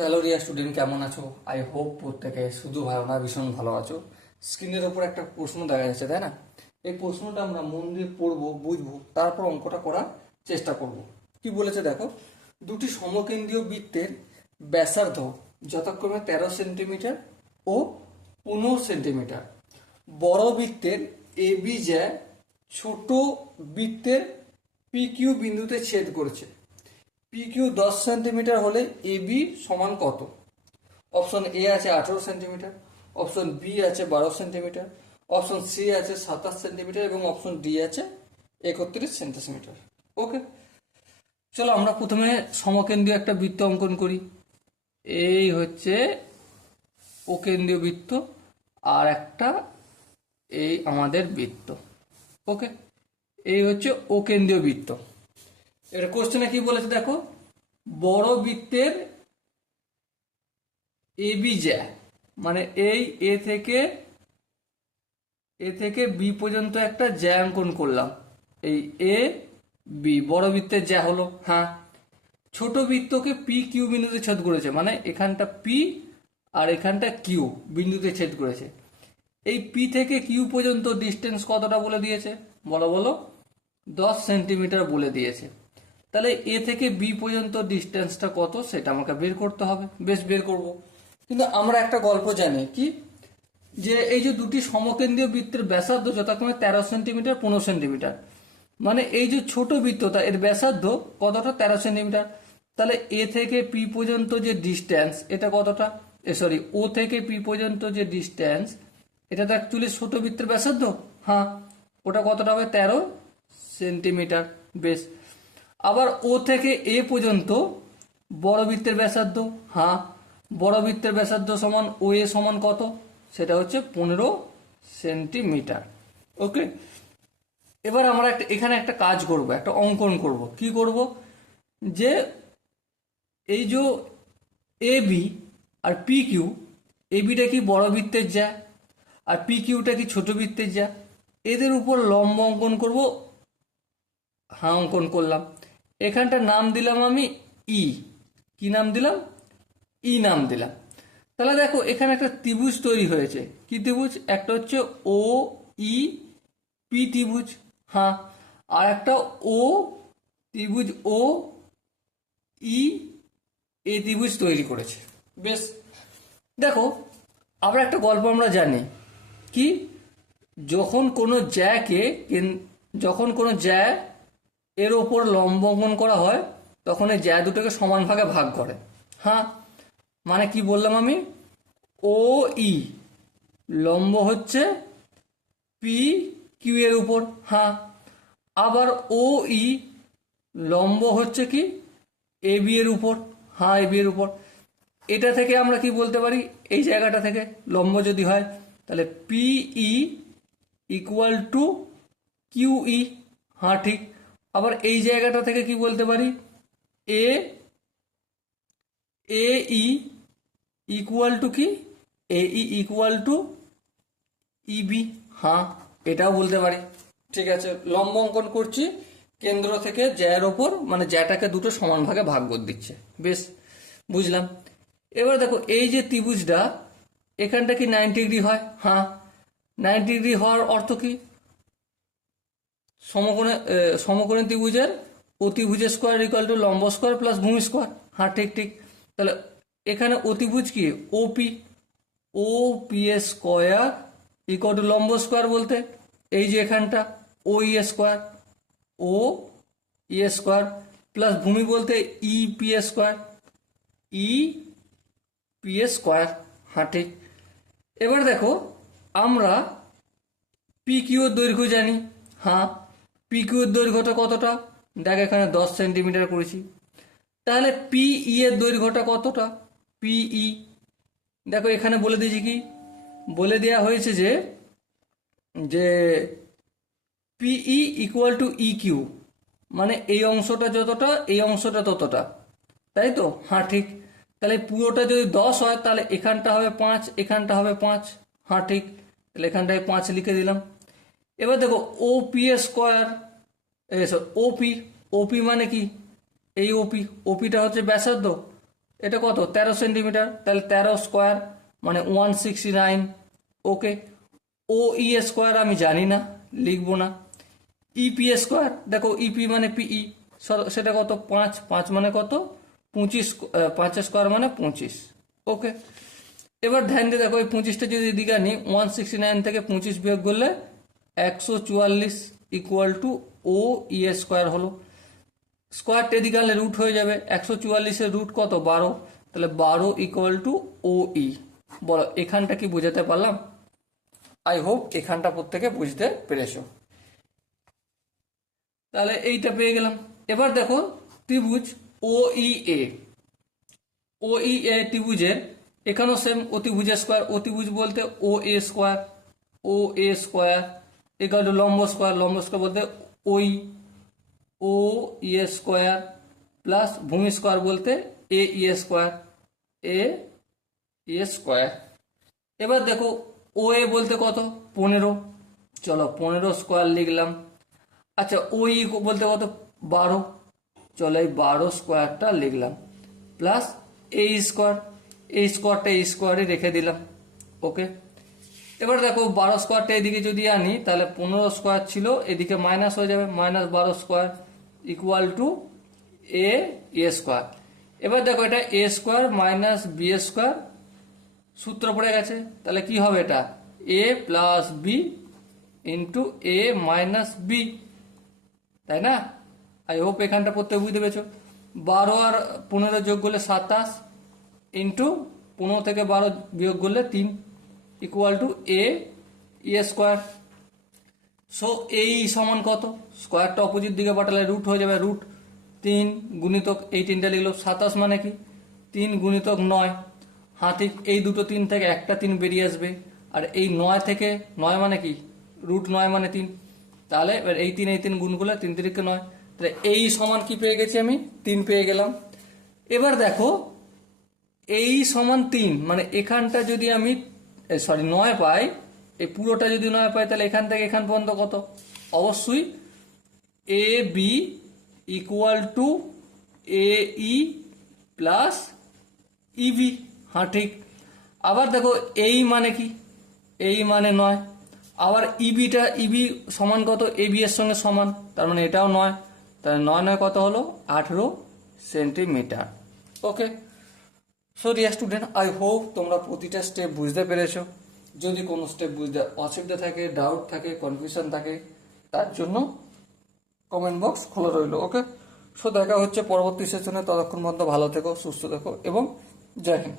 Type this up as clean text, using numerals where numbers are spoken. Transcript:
Hello Riya student, কেমন আছো? I hope প্রত্যেকে শুধু ভালো না, ভীষণ ভালো আছো। স্ক্রিনের ওপর একটা প্রশ্ন দেখা যাচ্ছে, তাই না? এই প্রশ্নটা আমরা মন দিয়ে পড়বো, বুঝবো, তারপর অঙ্কটা করার চেষ্টা করব। কি বলেছে দেখো, দুটি সমকেন্দ্রীয় বৃত্তের ব্যাসার্ধ যথাক্রমে 13 সেন্টিমিটার ও 15 সেন্টিমিটার। বড় বৃত্তের এবি জ্যা ছোট বৃত্তের পি কিউ বিন্দুতে ছেদ করেছে। পি কিউ 10 সেন্টিমিটার হলে এ বি সমান কত? অপশন এ আছে 18 সেন্টিমিটার, অপশন বি আছে 12 সেন্টিমিটার, অপশন সি আছে 27 সেন্টিমিটার এবং অপশন ডি আছে 31 সেন্টিমিটার। ওকে, চলো আমরা প্রথমে সমকেন্দ্রীয় একটা বৃত্ত অঙ্কন করি। এই হচ্ছে ও কেন্দ্রীয় বৃত্ত, আর একটা এই আমাদের বৃত্ত। ওকে, এই হচ্ছে ও কেন্দ্রীয় বৃত্ত। এবার কোশ্চেনে কি বলেছে দেখো, বড় বৃত্তের এ বি জ্যা, মানে এই এ থেকে বি পর্যন্ত একটা জ্যা অঙ্কন করলাম। এই এ বি বড় বৃত্তের জ্যা হলো। হ্যাঁ, ছোট বৃত্তকে পি কিউ বিন্দুতে ছেদ করেছে, মানে এখানটা পি আর এখানটা কিউ বিন্দুতে ছেদ করেছে। এই পি থেকে কিউ পর্যন্ত ডিস্টেন্স কতটা বলে দিয়েছে? বলো বলো। 10 সেন্টিমিটার বলে দিয়েছে। তাহলে এ থেকে বি পর্যন্ত ডিস্টেন্সটা কত সেটা আমাকে বের করতে হবে। বেশ, বের করব। কিন্তু আমরা একটা গল্প জানি কি, যে এই যে দুটি সমকেন্দ্রীয় বৃত্তের ব্যাসার্ধ যথাক্রমে 13 সেন্টিমিটার 15 সেন্টিমিটার, মানে এই যে ছোট বৃত্তটা এর ব্যাসার্ধ কতটা? 13 সেন্টিমিটার। তাহলে এ থেকে পি পর্যন্ত যে ডিস্টেন্স এটা কতটা? সরি, ও থেকে পি পর্যন্ত যে ডিস্টেন্স এটা তো অ্যাকচুয়ালি ছোট বৃত্তের ব্যাসার্ধ। হ্যাঁ, ওটা কতটা হবে? 13 সেন্টিমিটার। বেশ, আবার ও থেকে এ পর্যন্ত বড় বৃত্তের ব্যাসার্ধ। হ্যাঁ, বড় বৃত্তের ব্যাসার্ধ সমান ও এ সমান কত? সেটা হচ্ছে 15 সেন্টিমিটার। ওকে, এবার আমরা এখানে একটা কাজ করব, একটা অঙ্কন করব। কি করব? যে এই যে A B R P Q, A beta কি বড় বৃত্তের যা, আর পি কিউটা কি ছোট বৃত্তের যা, এদের উপর লম্ব অঙ্কন করব। হ্যাঁ, অঙ্কন করলাম। এখানটার নাম দিলাম আমি ই। কি নাম দিলাম? ই নাম দিলাম। তাহলে দেখো এখানে একটা ত্রিভুজ তৈরি হয়েছে। কি ত্রিভুজ? একটা হচ্ছে ও ই পি ত্রিভুজ। হ্যাঁ, আর একটা ও ত্রিভুজ ও ই এ ত্রিভুজ তৈরি করেছে। বেশ, দেখো আবার একটা গল্প আমরা জানি কি, যখন কোনো জ্যাকে যখন কোনো জ্যা এর ওপর লম্ব অঙ্কন করা হয় তখন এই জ্যা দুটোকে সমান ভাগে ভাগ করে। হ্যাঁ, মানে কি বললাম আমি? ও ই লম্ব হচ্ছে পি কিউ এর উপর। হ্যাঁ, আবার ও ই লম্ব হচ্ছে কি এ বি এর উপর। হ্যাঁ, এ বি এর উপর। এটা থেকে আমরা কি বলতে পারি? এই জায়গাটা থেকে লম্ব যদি হয় তাহলে P E equal to Q E. হ্যাঁ, ঠিক। আবার এই জায়গাটা থেকে কি বলতে পারি? এ এ ই ইকুয়াল টু কি? এ ই ইকুয়াল টু ইবি। হ্যাঁ, এটাও বলতে পারি। ঠিক আছে, লম্ব অঙ্কন করছি কেন্দ্র থেকে জ্যার ওপর, মানে জ্যাটাকে দুটো সমান ভাগে ভাগ করে দিচ্ছে। বেশ, বুঝলাম। এবার দেখো এই যে ত্রিভুজটা, এখানটা কি 90 ডিগ্রি হয়? হ্যাঁ, 90 ডিগ্রি হওয়ার অর্থ কি? সমকোণে সমকোণী ত্রিভুজের অতিভুজের স্কোয়ার ইকুয়াল টু লম্ব স্কোয়ার প্লাস ভূমি স্কোয়ার। হ্যাঁ, ঠিক ঠিক। তাহলে এখানে অতিভুজ কি? O P. O P A square equal to লম্ব স্কোয়ার বলতে এই যে এখানটা O E square, O E square plus ভূমি বলতে E P A square, E P A square. হ্যাঁ, ঠিক। এবার দেখো আমরা পি কিউ এর দৈর্ঘ্য জানি। হ্যাঁ, পি কিউ এর দৈর্ঘ্যটা কতটা? দেখ এখানে 10 সেন্টিমিটার করেছি। তাহলে পি ই এর দৈর্ঘ্যটা কতটা? পি ই দেখো এখানে বলে দিয়েছি কি, বলে দেওয়া হয়েছে যে যে পিই ইকুয়াল টু ই কিউ, মানে এই অংশটা যতটা এই অংশটা ততটা, তাই তো? হ্যাঁ, ঠিক। তাহলে পুরোটা যদি 10 হয় তাহলে এখানটা হবে 5, এখানটা হবে 5। হ্যাঁ, ঠিক। তাহলে এখানটায় 5 লিখে দিলাম। এবার দেখো ও পি এ স্কোয়ার, ওপি, ওপি মানে কি? এই ওপি, ওপিটা হচ্ছে ব্যাসার্ধ। এটা কত 13 সেন্টিমিটার, তাহলে 13 স্কোয়ার মানে 169। ওকে, ও ই স্কোয়ার আমি জানি না, লিখবো না। ইপি স্কোয়ার, দেখো ইপি মানে পিই, সেটা কত 5, 5 মানে কত 25, 5 স্কোয়ার মানে 25। ওকে, এবার ধ্যান দিয়ে দেখো এই 25টা যদি এদিকে আনি, 169 থেকে 25 বিয়োগ করলে 144 equal to O E square হলো। স্কোয়ারটা এদিকে আনলে রুট হয়ে যাবে, 144-এর রুট কত 12, তাহলে 12 ইকুয়াল টু ও ই। বলো এখানটা কি বোঝাতে পারলাম? আই হোপ এখানটা প্রত্যেকে বুঝতে পেরেছো। তাহলে এইটা পেয়ে গেলাম। এবার দেখো ত্রিভুজ ও ই এ, ও ই এ ত্রিভুজের এখানেও সেম অতিভুজের স্কোয়ার, অতিভুজ বলতে O A square, O A square equal to লম্ব স্কোয়ার, লম্ব স্কোয়ার বলতে ওই ও ই স্কোয়ার প্লাস ভূমি স্কোয়ার বলতে A E square, A E square. এবার দেখো ও এ বলতে কত 15, চলো 15 স্কোয়ার লিখলাম। আচ্ছা ও ই বলতে কত 12, চলো এই 12 স্কোয়ারটা লিখলাম প্লাস এই স্কোয়ার, এই স্কোয়ারটা এই স্কোয়ারে রেখে দিলাম। ওকে, এবার দেখো 12 স্কোয়ারটা এদিকে যদি আনি তাহলে 15 স্কোয়ার ছিল, এদিকে মাইনাস হয়ে যাবে, minus 12 square equal to A square. এবার দেখো এটা এ স্কোয়ার মাইনাস বি স্কোয়ার সূত্র পড়ে গেছে, তাহলে কি হবে এটা এ প্লাস বি ইন্টু এ মাইনাস বি, তাই না? আই হোপ এখানটা পড়তে বুঝতে পেরেছো। 12 আর 15 যোগ করলে 27 ইন্টু 15 থেকে 12 বিয়োগ করলে 3 equal to A square. So এই সমান কত, স্কোয়ারটা অপোজিট দিকে পাঠালে রুট হয়ে যাবে, রুট 3 গুণিতক এই 3টা লিখলো 27 মানে কি 3 গুণিতক 9, হাতে এই দুটো 3 থেকে একটা 3 বেরিয়ে আসবে, আর এই 9 থেকে 9 মানে কি রুট 9 মানে 3, তাহলে এবার এই 3 গুণ করলে 3 3 9, তাহলে এই সমান কি পেয়ে গেছি আমি 3 পেয়ে গেলাম। এবার দেখো এই সমান 3 মানে এখানটা যদি আমি 9 পাই, এই পুরোটা যদি 9 পাই তাহলে এখান থেকে এখান পর্যন্ত কত, অবশ্যই A B equal to A E plus E B. হ্যাঁ ঠিক। আবার দেখো এই মানে কি, এই মানে 9, আবার ইবিটা ইবি সমান কত এ বি এর সঙ্গে সমান, তার মানে এটাও 9, তাহলে 9 9 কত হলো 18 centimetre. Okay, so dear student I hope তোমরা প্রতিটা স্টেপ বুঝতে পেরেছো। যদি কোনো স্টেপ বুঝতে অসুবিধা থাকে, ডাউট থাকে, কনফিউশন থাকে, তার জন্য কমেন্ট বক্স খোলা রইল। ওকে, সো দেখা হচ্ছে পরবর্তী সেশনে, ততক্ষণ পর্যন্ত ভালো থেকো, সুস্থ থেকো এবং জয় হিন্দ।